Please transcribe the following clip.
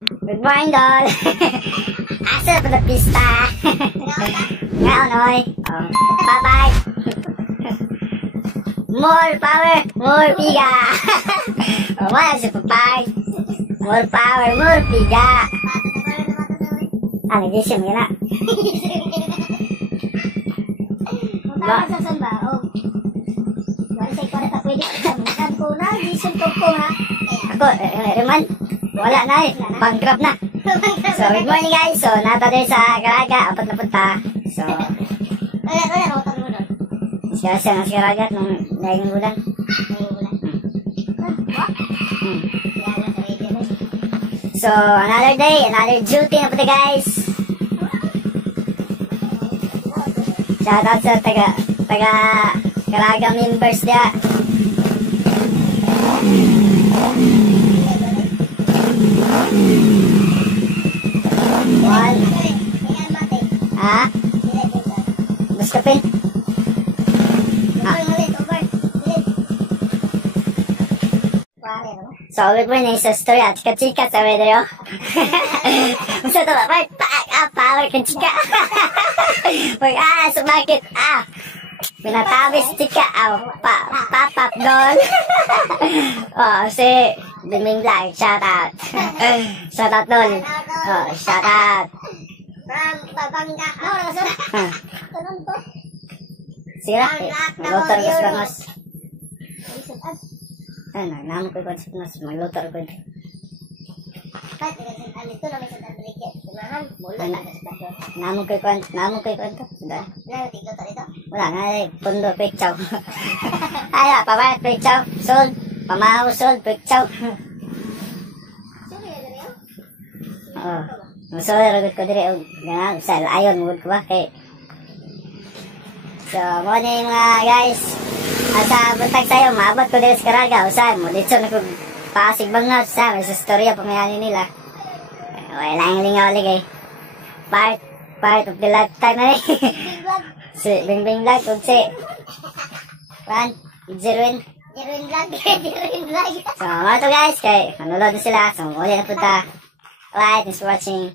Good morning, doll. Asa pa na pista? Nga, onoy. Bye-bye. More power, more piga. Wala siya papay. More power, more piga. Nag-isim ka na. Magkakaroon sa samba, wala sa'yo para ta pwede ka makan ko na, gisip ko ha. Ako, Reman, wala na eh. Bankrupt na. So, good morning guys. So, nata din sa Caraga. Apat na punta. So, Wala, utang mo doon. siya nga sa Caraga nung naging bulan. So, another day, another duty na punta guys. Shoutout sa taga Caraga members dia. One. Ha? Mas kapin? So, good morning sa story at chika-chika sa video. Masa ito ba? Power ka chika. Sumakit. Pinatabis chika. Papap doon. Si Biming Vlog, shout out. Shout out doon. Shout out. Babangga. Tanong to. Sira, magluto rin sa bangos. Nagnamon ko yung konseptos, magluto rin ko yun. Ito na may sandal bilikit. Tunahan, mula na sa stasyon. Namon ko yung kwento. Sudan. Tiglo to dito. Wala nga pundo, pekchaw. Pamayat, pekchaw. Sold. Pamahaw, sold, pekchaw. Sorry, ano yun? Oo. Masoy, ragot ko dire. Sa layon, magod ko ba? So, muna yung mga guys. Sa buntag sa'yo, maabot ko dire sa Caraga. Usay mo, dito na kong Pasig Bangat. Sa may sa storya pamayanin nila. Wala yung lingaw-lig eh. Part of the lifetime na eh. Si Bingbing Vlog, kung si Juan, Jerwin. Jerwin Vlog. So, mga to guys, kay manulod na sila. So, muli na punta. Alright, thanks for watching.